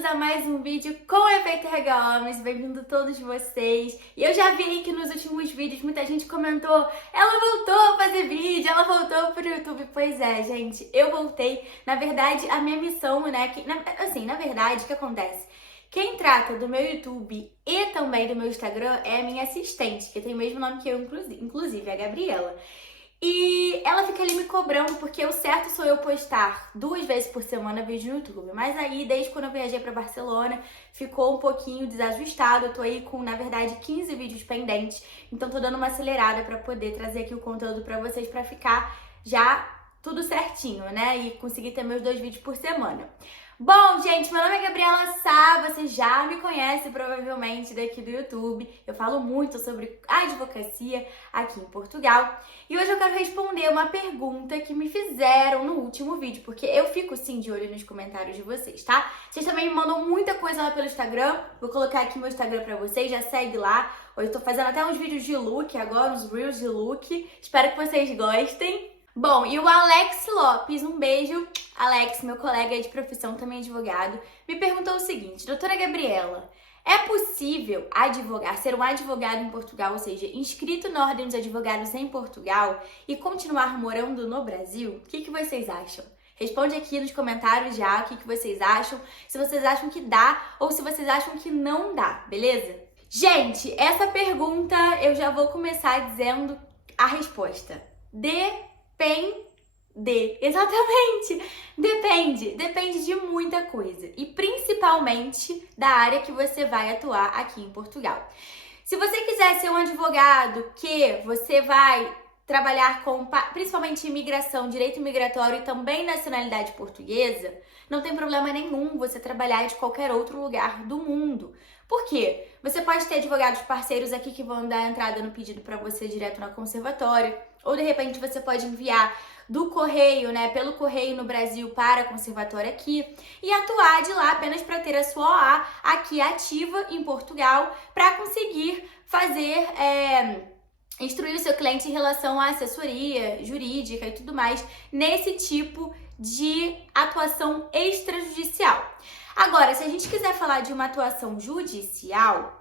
bem-vindos a mais um vídeo com o Efeito Regaomes, bem-vindo todos vocês. E eu já vi aí que nos últimos vídeos muita gente comentou, ela voltou a fazer vídeo, ela voltou pro YouTube. Pois é, gente, eu voltei. Na verdade, a minha missão, né, na verdade, o que acontece? Quem trata do meu YouTube e também do meu Instagram é a minha assistente, que tem o mesmo nome que eu, inclusive, a Gabriela. E ela fica ali me cobrando, porque o certo sou eu postar 2 vezes por semana vídeo no YouTube. Mas aí, desde quando eu viajei pra Barcelona, ficou um pouquinho desajustado. Eu tô aí com, na verdade, 15 vídeos pendentes. Então tô dando uma acelerada pra poder trazer aqui o conteúdo pra vocês, pra ficar já tudo certinho, né? E conseguir ter meus 2 vídeos por semana. Bom, gente, meu nome é Gabriela Sá, você já me conhece provavelmente daqui do YouTube. Eu falo muito sobre advocacia aqui em Portugal. E hoje eu quero responder uma pergunta que me fizeram no último vídeo, porque eu fico sim de olho nos comentários de vocês, tá? Vocês também me mandam muita coisa lá pelo Instagram. Vou colocar aqui meu Instagram pra vocês, já segue lá. Hoje eu tô fazendo até uns vídeos de look agora, uns reels de look. Espero que vocês gostem. Bom, e o Alex Lopes, um beijo. Alex, meu colega de profissão, também advogado, me perguntou o seguinte: doutora Gabriela, é possível ser um advogado em Portugal, ou seja, inscrito na Ordem dos Advogados em Portugal e continuar morando no Brasil? O que vocês acham? Responde aqui nos comentários já o que vocês acham, se vocês acham que dá ou se vocês acham que não dá, beleza? Gente, essa pergunta eu já vou começar dizendo a resposta. Exatamente, depende de muita coisa e principalmente da área que você vai atuar aqui em Portugal. Se você quiser ser um advogado que você vai trabalhar com principalmente imigração, direito migratório e também nacionalidade portuguesa, não tem problema nenhum você trabalhar de qualquer outro lugar do mundo. Por quê? Você pode ter advogados parceiros aqui que vão dar entrada no pedido para você direto na conservatória, ou de repente você pode enviar do correio, né, pelo correio no Brasil para a conservatória aqui e atuar de lá apenas para ter a sua OA aqui ativa em Portugal para conseguir fazer, instruir o seu cliente em relação à assessoria jurídica e tudo mais nesse tipo de atuação extrajudicial. Agora, se a gente quiser falar de uma atuação judicial,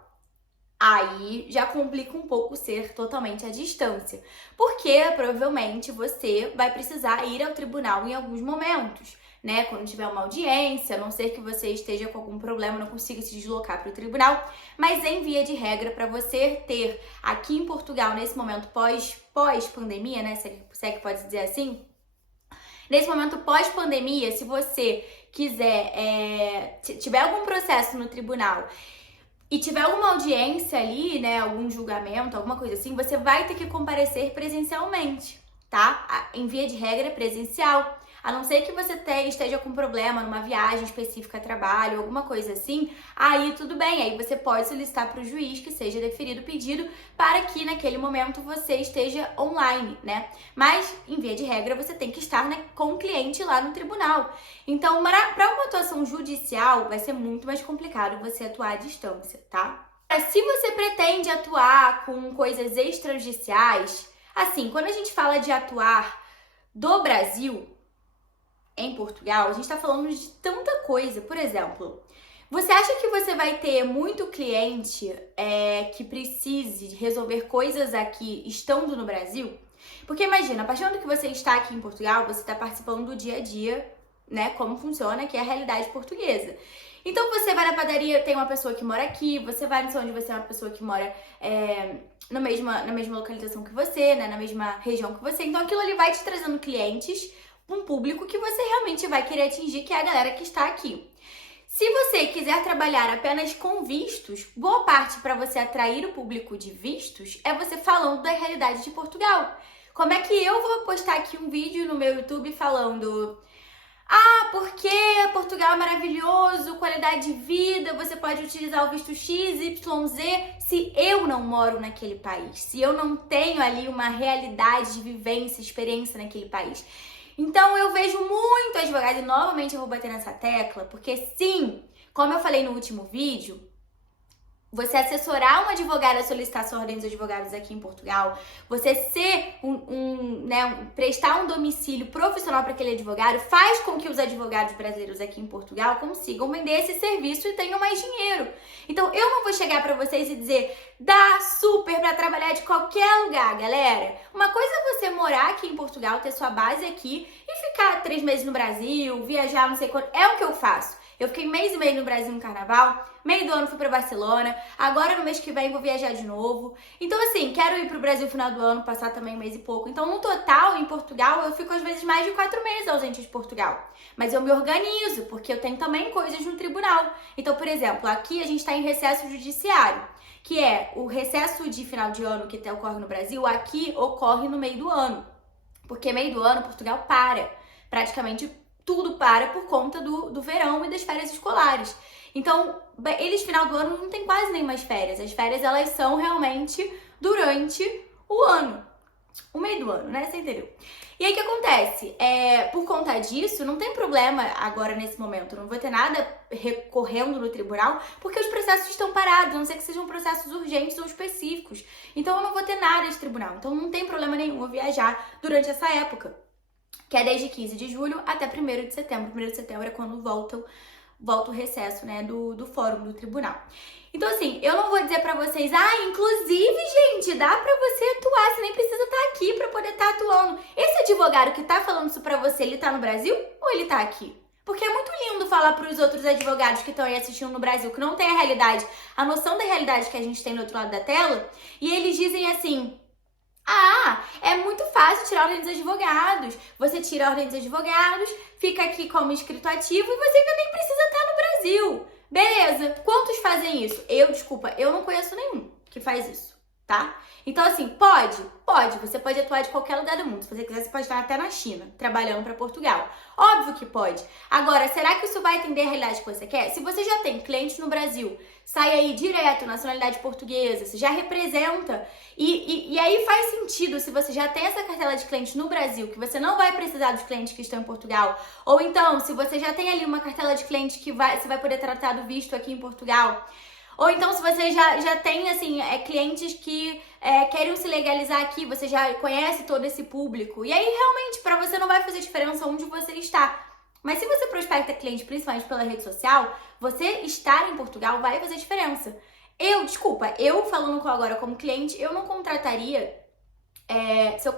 aí já complica um pouco ser totalmente à distância, porque provavelmente você vai precisar ir ao tribunal em alguns momentos, né? Quando tiver uma audiência, a não ser que você esteja com algum problema, não consiga se deslocar para o tribunal, mas em via de regra, para você ter aqui em Portugal, nesse momento pós-pandemia, né? Se é que pode dizer assim, nesse momento pós-pandemia, se você quiser, tiver algum processo no tribunal e tiver alguma audiência ali, né, algum julgamento, alguma coisa assim, você vai ter que comparecer presencialmente, tá? Em via de regra, presencial. A não ser que você esteja com problema numa viagem específica a trabalho, alguma coisa assim, aí tudo bem, aí você pode solicitar para o juiz que seja deferido o pedido para que naquele momento você esteja online, né? Mas, em via de regra, você tem que estar, né, com o cliente lá no tribunal. Então, para uma atuação judicial, vai ser muito mais complicado você atuar à distância, tá? Se você pretende atuar com coisas extrajudiciais, assim, quando a gente fala de atuar do Brasil em Portugal, a gente tá falando de tanta coisa. Por exemplo, você acha que você vai ter muito cliente que precise resolver coisas aqui estando no Brasil? Porque imagina, a partir do momento que você está aqui em Portugal, você está participando do dia a dia, né? Como funciona, que é a realidade portuguesa. Então você vai na padaria, tem uma pessoa que mora aqui, você vai no onde você é uma pessoa que mora na mesma localização que você, né? Na mesma região que você. Então aquilo ali vai te trazendo clientes, um público que você realmente vai querer atingir, que é a galera que está aqui. Se você quiser trabalhar apenas com vistos, boa parte para você atrair o público de vistos é você falando da realidade de Portugal. Como é que eu vou postar aqui um vídeo no meu YouTube falando: porque Portugal é maravilhoso, qualidade de vida, você pode utilizar o visto X, Y, Z, se eu não moro naquele país, se eu não tenho ali uma realidade de vivência, experiência naquele país. Então eu vejo muito advogado, e novamente eu vou bater nessa tecla, porque sim, como eu falei no último vídeo, você assessorar um advogado a solicitar sua ordem dos advogados aqui em Portugal, você ser prestar um domicílio profissional para aquele advogado, faz com que os advogados brasileiros aqui em Portugal consigam vender esse serviço e tenham mais dinheiro. Então, eu não vou chegar para vocês e dizer, dá super para trabalhar de qualquer lugar, galera. Uma coisa é você morar aqui em Portugal, ter sua base aqui e ficar 3 meses no Brasil, viajar não sei quanto. É o que eu faço. Eu fiquei 1 mês e meio no Brasil no carnaval, meio do ano fui pra Barcelona, agora no mês que vem vou viajar de novo. Então assim, quero ir pro Brasil no final do ano, passar também 1 mês e pouco. Então no total, em Portugal, eu fico às vezes mais de 4 meses ausente de Portugal. Mas eu me organizo, porque eu tenho também coisas no tribunal. Então, por exemplo, aqui a gente tá em recesso judiciário, que é o recesso de final de ano que até ocorre no Brasil, aqui ocorre no meio do ano. Porque meio do ano Portugal para, praticamente tudo para por conta do verão e das férias escolares. Então, eles final do ano não tem quase nem mais férias. As férias, elas são realmente durante o ano. O meio do ano, né? Você entendeu? E aí, o que acontece? Por conta disso, não tem problema agora nesse momento. Não vou ter nada recorrendo no tribunal, porque os processos estão parados, a não ser que sejam processos urgentes ou específicos. Então, eu não vou ter nada de tribunal. Então, não tem problema nenhum eu viajar durante essa época, que é desde 15 de julho até 1º de setembro. 1º de setembro é quando volta o recesso, né, do fórum do tribunal. Então, assim, eu não vou dizer pra vocês, inclusive, gente, dá pra você atuar, você nem precisa estar aqui pra poder estar atuando. Esse advogado que tá falando isso pra você, ele tá no Brasil ou ele tá aqui? Porque é muito lindo falar pros outros advogados que estão aí assistindo no Brasil, que não tem a realidade, a noção da realidade que a gente tem do outro lado da tela, e eles dizem assim, é muito fácil tirar a ordem dos advogados. Você tira a ordem dos advogados, fica aqui como inscrito ativo e você ainda nem precisa estar no Brasil. Beleza, quantos fazem isso? Eu não conheço nenhum que faz isso, tá? Então, assim, pode. Você pode atuar de qualquer lugar do mundo. Se você quiser, você pode estar até na China, trabalhando para Portugal. Óbvio que pode. Agora, será que isso vai atender a realidade que você quer? Se você já tem clientes no Brasil, sai aí direto, nacionalidade portuguesa, você já representa. E aí faz sentido, se você já tem essa cartela de clientes no Brasil, que você não vai precisar dos clientes que estão em Portugal. Ou então, se você já tem ali uma cartela de clientes que você vai poder tratar do visto aqui em Portugal. Ou então, se você já tem, assim, clientes que querem se legalizar aqui, você já conhece todo esse público. E aí, realmente, para você não vai fazer diferença onde você está. Mas se você prospecta cliente, principalmente pela rede social, você estar em Portugal vai fazer diferença. Eu falando agora como cliente, eu não contrataria,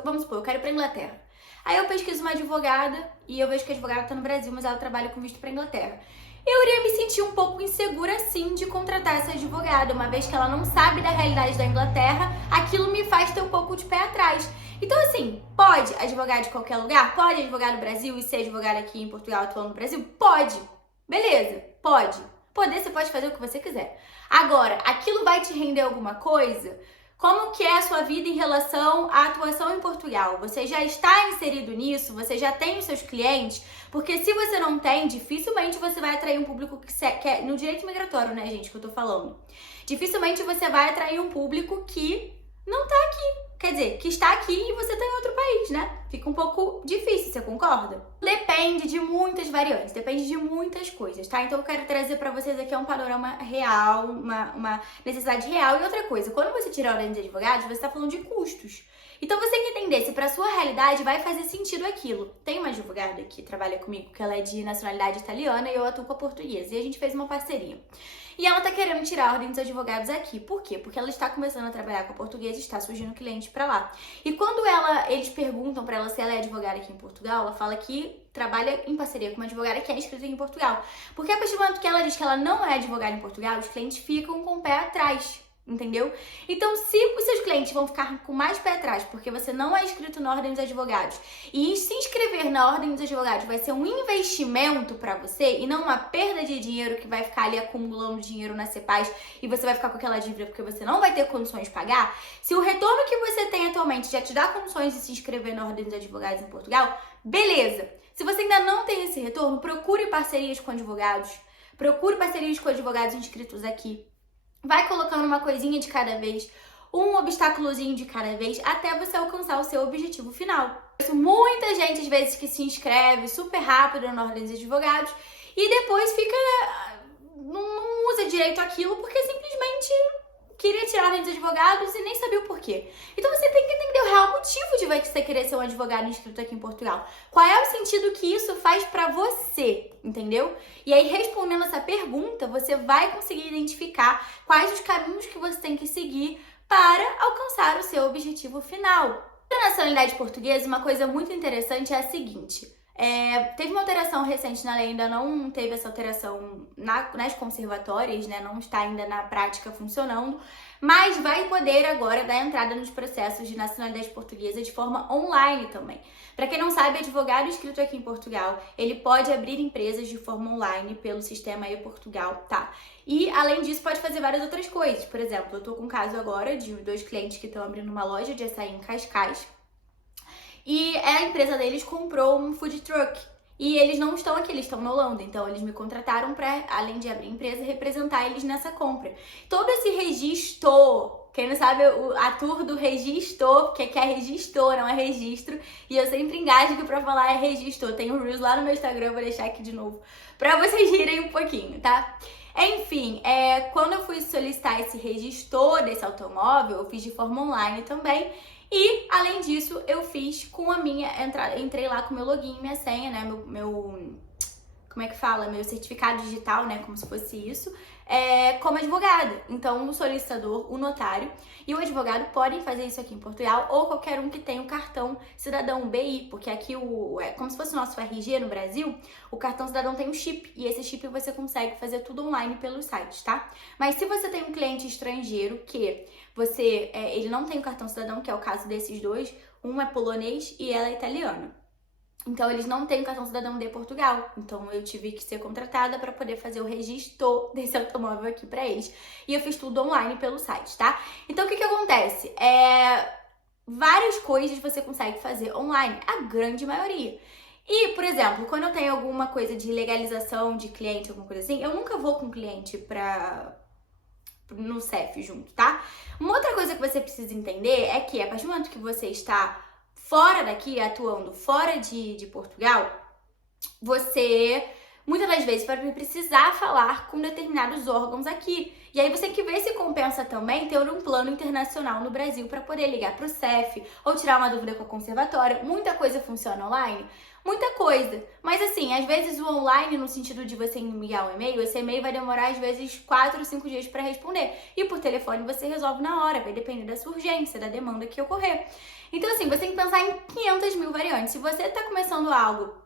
vamos supor, eu quero ir pra Inglaterra. Aí eu pesquiso uma advogada e eu vejo que a advogada tá no Brasil, mas ela trabalha com visto pra Inglaterra. Eu iria me sentir um pouco insegura, sim, de contratar essa advogada, uma vez que ela não sabe da realidade da Inglaterra, aquilo me faz ter um pouco de pé atrás. Então, assim, pode advogar de qualquer lugar? Pode advogar no Brasil e ser advogada aqui em Portugal atuando no Brasil? Pode. Beleza, pode. Poder, você pode fazer o que você quiser. Agora, aquilo vai te render alguma coisa? Como que é a sua vida em relação à atuação em Portugal? Você já está inserido nisso? Você já tem os seus clientes? Porque se você não tem, dificilmente você vai atrair um público que é no direito migratório, né, gente, que eu tô falando. Dificilmente você vai atrair um público que não tá aqui. Quer dizer, que está aqui e você tá em outro país, né? Fica um pouco difícil, você concorda? Depende de muitas variantes, depende de muitas coisas, tá? Então eu quero trazer pra vocês aqui um panorama real, uma necessidade real. E outra coisa, quando você tira a ordem de advogados, você tá falando de custos. Então você tem que entender se pra sua realidade vai fazer sentido aquilo. Tem uma advogada que trabalha comigo, que ela é de nacionalidade italiana e eu atuo com a portuguesa. E a gente fez uma parceria. E ela tá querendo tirar a ordem dos advogados aqui. Por quê? Porque ela está começando a trabalhar com a portuguesa e está surgindo cliente pra lá. E quando eles perguntam pra ela se ela é advogada aqui em Portugal, ela fala que trabalha em parceria com uma advogada que é inscrita aqui em Portugal. Porque a partir do momento que ela diz que ela não é advogada em Portugal, os clientes ficam com o pé atrás. Entendeu? Então, se os seus clientes vão ficar com mais pé atrás porque você não é inscrito na Ordem dos Advogados e se inscrever na Ordem dos Advogados vai ser um investimento pra você e não uma perda de dinheiro que vai ficar ali acumulando dinheiro na Cepaz e você vai ficar com aquela dívida porque você não vai ter condições de pagar, se o retorno que você tem atualmente já te dá condições de se inscrever na Ordem dos Advogados em Portugal, beleza! Se você ainda não tem esse retorno, procure parcerias com advogados, inscritos aqui. Vai colocando uma coisinha de cada vez, um obstáculozinho de cada vez, até você alcançar o seu objetivo final. Muita gente, às vezes, que se inscreve super rápido na Ordem dos Advogados e depois não usa direito aquilo porque simplesmente simplesmente queria tirar a ordem dos advogados e nem sabia o porquê. Então você tem que entender o real motivo de você querer ser um advogado inscrito aqui em Portugal. Qual é o sentido que isso faz pra você, entendeu? E aí, respondendo essa pergunta, você vai conseguir identificar quais os caminhos que você tem que seguir para alcançar o seu objetivo final. Na nacionalidade portuguesa, uma coisa muito interessante é a seguinte. Teve uma alteração recente na lei, ainda não teve essa alteração nas conservatórias, né? Não está ainda na prática funcionando, mas vai poder agora dar entrada nos processos de nacionalidade portuguesa de forma online também. Para quem não sabe, advogado inscrito aqui em Portugal, ele pode abrir empresas de forma online pelo sistema e-Portugal, tá? E, além disso, pode fazer várias outras coisas. Por exemplo, eu tô com um caso agora de 2 clientes que estão abrindo uma loja de açaí em Cascais. E a empresa deles comprou um food truck. E eles não estão aqui, eles estão na Holanda. Então, eles me contrataram para, além de abrir empresa, representar eles nessa compra. Todo esse registro, quem não sabe, a tour do registro, porque aqui é registro, não é registro. E eu sempre engasgo pra falar é registro. Tem um Reels lá no meu Instagram, vou deixar aqui de novo, pra vocês rirem um pouquinho, tá? Enfim, quando eu fui solicitar esse registro desse automóvel, eu fiz de forma online também. E, além disso, eu fiz com a minha... Entrei lá com meu login, minha senha, né? Como é que fala? Meu certificado digital, né? Como se fosse isso. Como advogada. Então, o solicitador, o notário e o advogado podem fazer isso aqui em Portugal ou qualquer um que tenha o cartão cidadão, BI. Porque aqui, como se fosse o nosso RG no Brasil, o cartão cidadão tem um chip. E esse chip você consegue fazer tudo online pelos sites, tá? Mas se você tem um cliente estrangeiro que... ele não tem o cartão cidadão, que é o caso desses dois, um é polonês e ela é italiana. Então, eles não têm o cartão cidadão de Portugal. Então, eu tive que ser contratada para poder fazer o registro desse automóvel aqui para eles. E eu fiz tudo online pelo site, tá? Então, o que acontece? Várias coisas você consegue fazer online, a grande maioria. E, por exemplo, quando eu tenho alguma coisa de legalização de cliente, alguma coisa assim, eu nunca vou com o cliente no CEF junto, tá? Uma outra coisa que você precisa entender é que a partir do momento que você está fora daqui, atuando fora de Portugal, você muitas das vezes vai precisar falar com determinados órgãos aqui. E aí você tem que ver se compensa também ter um plano internacional no Brasil para poder ligar para o CEF ou tirar uma dúvida com a conservatória. Muita coisa funciona online. Muita coisa. Mas assim, às vezes o online, no sentido de você enviar um e-mail, esse e-mail vai demorar às vezes 4 ou 5 dias para responder. E por telefone você resolve na hora, vai depender da sua urgência, da demanda que ocorrer. Então assim, você tem que pensar em 500 mil variantes. Se você está começando algo,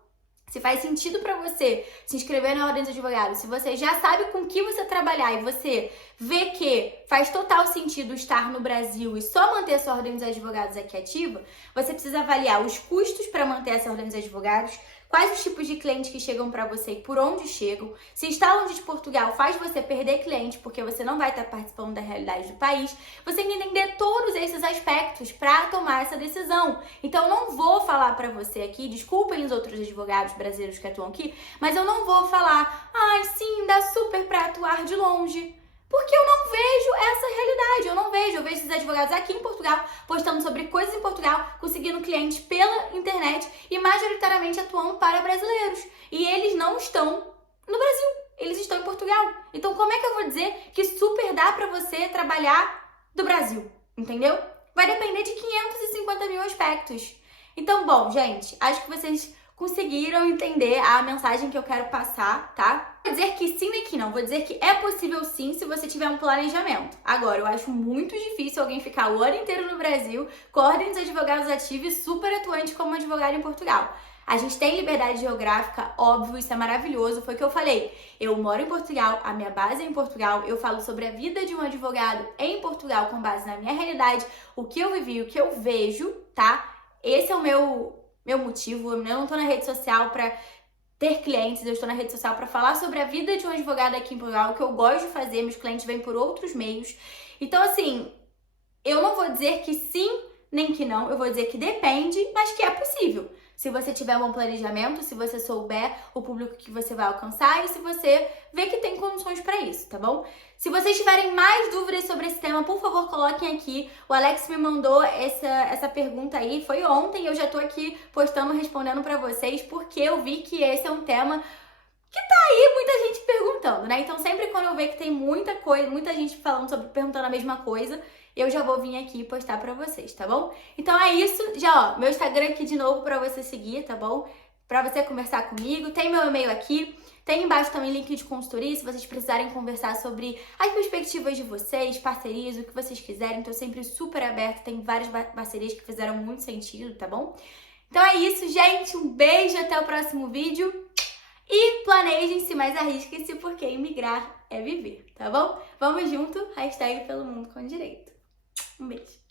se faz sentido para você se inscrever na ordem dos advogados, se você já sabe com que você trabalhar e você vê que faz total sentido estar no Brasil e só manter sua ordem dos advogados aqui ativa, você precisa avaliar os custos para manter essa ordem dos advogados, quais os tipos de clientes que chegam para você e por onde chegam. Se estar longe de Portugal faz você perder cliente porque você não vai estar participando da realidade do país, você tem que entender todos esses aspectos para tomar essa decisão. Então, eu não vou falar para você aqui, desculpem os outros advogados brasileiros que atuam aqui, mas eu não vou falar, sim, dá super para atuar de longe. Porque eu não vejo essa realidade, eu vejo esses advogados aqui em Portugal postando sobre coisas em Portugal, conseguindo clientes pela internet e majoritariamente atuando para brasileiros. E eles não estão no Brasil, eles estão em Portugal. Então como é que eu vou dizer que super dá para você trabalhar do Brasil, entendeu? Vai depender de 550 mil aspectos. Então, bom, gente, acho que vocês conseguiram entender a mensagem que eu quero passar, tá? Vou dizer que sim e que não. Vou dizer que é possível sim se você tiver um planejamento. Agora, eu acho muito difícil alguém ficar o ano inteiro no Brasil com a ordem dos advogados ativa e super atuante como advogado em Portugal. A gente tem liberdade geográfica, óbvio, isso é maravilhoso. Foi o que eu falei. Eu moro em Portugal, a minha base é em Portugal. Eu falo sobre a vida de um advogado em Portugal com base na minha realidade, o que eu vivi, o que eu vejo, tá? Esse é o meu motivo. Eu não tô na rede social pra ter clientes, eu estou na rede social para falar sobre a vida de um advogado aqui em Portugal, o que eu gosto de fazer, meus clientes vêm por outros meios. Então, assim, eu não vou dizer que sim, nem que não, eu vou dizer que depende, mas que é possível. Se você tiver um bom planejamento, se você souber o público que você vai alcançar e se você vê que tem condições para isso, tá bom? Se vocês tiverem mais dúvidas sobre esse tema, por favor, coloquem aqui. O Alex me mandou essa pergunta aí, foi ontem, e eu já tô aqui postando, respondendo para vocês, porque eu vi que esse é um tema que tá aí muita gente perguntando. falando, né? Então sempre quando eu ver que tem muita coisa, muita gente falando sobre, perguntando a mesma coisa, eu já vou vir aqui postar pra vocês, tá bom? Então é isso, já ó, meu Instagram aqui de novo pra você seguir, tá bom? Pra você conversar comigo, tem meu e-mail aqui, tem embaixo também link de consultoria, se vocês precisarem conversar sobre as perspectivas de vocês, parcerias, o que vocês quiserem, tô sempre super aberta, tem várias parcerias que fizeram muito sentido, tá bom? Então é isso, gente, um beijo, até o próximo vídeo e planejem-se, mas arrisquem-se porque imigrar é viver, tá bom? Vamos junto, hashtag pelo mundo com direito. Um beijo.